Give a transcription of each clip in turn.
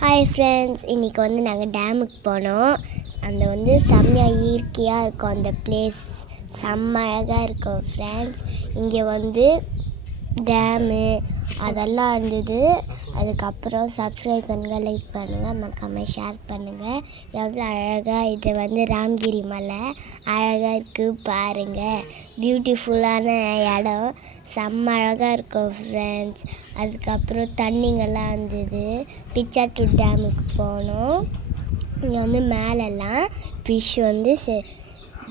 Hi friends, இன்றைக்கி வந்து நாங்கள் டேமுக்கு போனோம். அந்த வந்து செம்மையாக இயற்கையாக இருக்கும். அந்த பிளேஸ் செம்ம அழகாக இருக்கும் ஃப்ரெண்ட்ஸ். இங்கே வந்து டேமு அதெல்லாம் இருந்தது. அதுக்கப்புறம் சப்ஸ்கிரைப் பண்ணுங்கள், லைக் பண்ணுங்கள், மறக்காமல் ஷேர் பண்ணுங்கள். எவ்வளோ அழகாக இது வந்து ராம்கிரி மலை அழகாக இருக்குது பாருங்கள். பியூட்டிஃபுல்லான இடம், செம்ம அழகாக இருக்கும் ஃப்ரெண்ட்ஸ். அதுக்கப்புறம் தண்ணிங்கெல்லாம் இருந்தது. பிச்சாட்டூர் டேமுக்கு போனோம். இங்கே வந்து மேலெல்லாம் ஃபிஷ் வந்து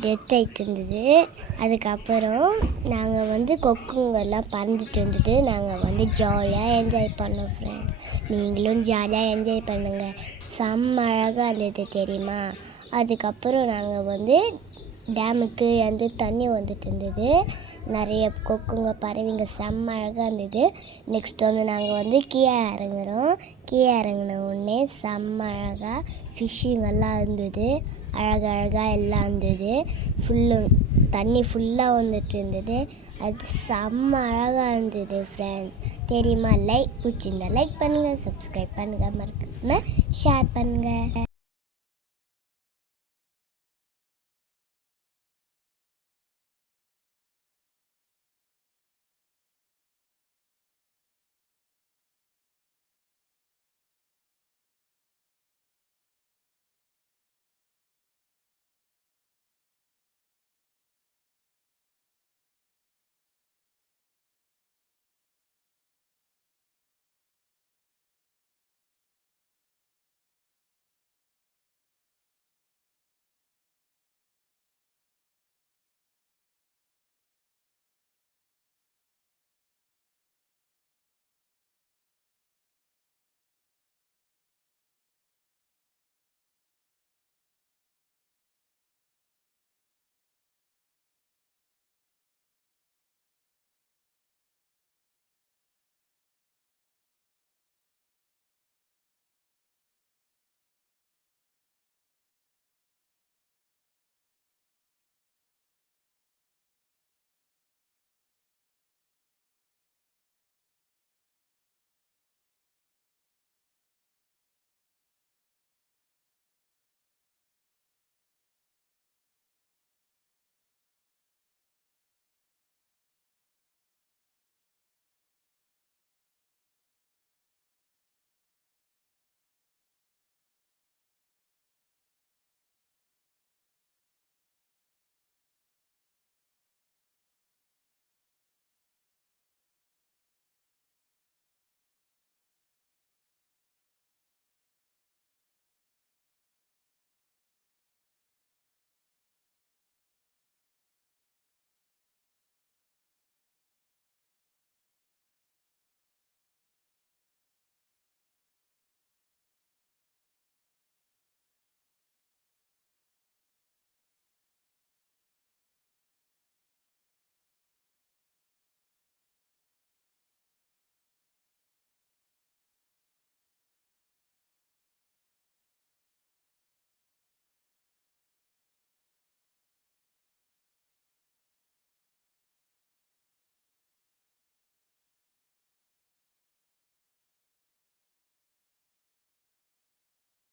டெத் ஆகிட்டு இருந்தது. அதுக்கப்புறம் நாங்கள் வந்து கொக்குங்கெல்லாம் பறந்துட்டு இருந்தது. நாங்கள் வந்து ஜாலியாக என்ஜாய் பண்ணோம் ஃப்ரெண்ட்ஸ். நீங்களும் ஜாலியாக என்ஜாய் பண்ணுங்கள். செம்ம அழகாக இருந்தது தெரியுமா. அதுக்கப்புறம் நாங்கள் வந்து டேமுக்கு வந்து தண்ணி வந்துட்டு இருந்தது. நிறைய கொக்குங்க பறவைங்க செம்ம அழகாக இருந்தது. நெக்ஸ்ட் வந்து நாங்கள் வந்து கீழே இறங்குறோம். கீழே இறங்கின உடனே செம்ம அழகாக ஃபிஷ்ஷிங்கெல்லாம் இருந்தது. அழகழகாக எல்லாம் இருந்தது. தண்ணி ஃபுல்லாக வந்துட்டு இருந்தது. அது செம்ம அழகாக இருந்தது ஃப்ரெண்ட்ஸ் தெரியுமா. பிடிச்சிருந்தா லைக் பண்ணுங்கள், சப்ஸ்கிரைப் பண்ணுங்கள், மறக்காமல் ஷேர் பண்ணுங்கள்.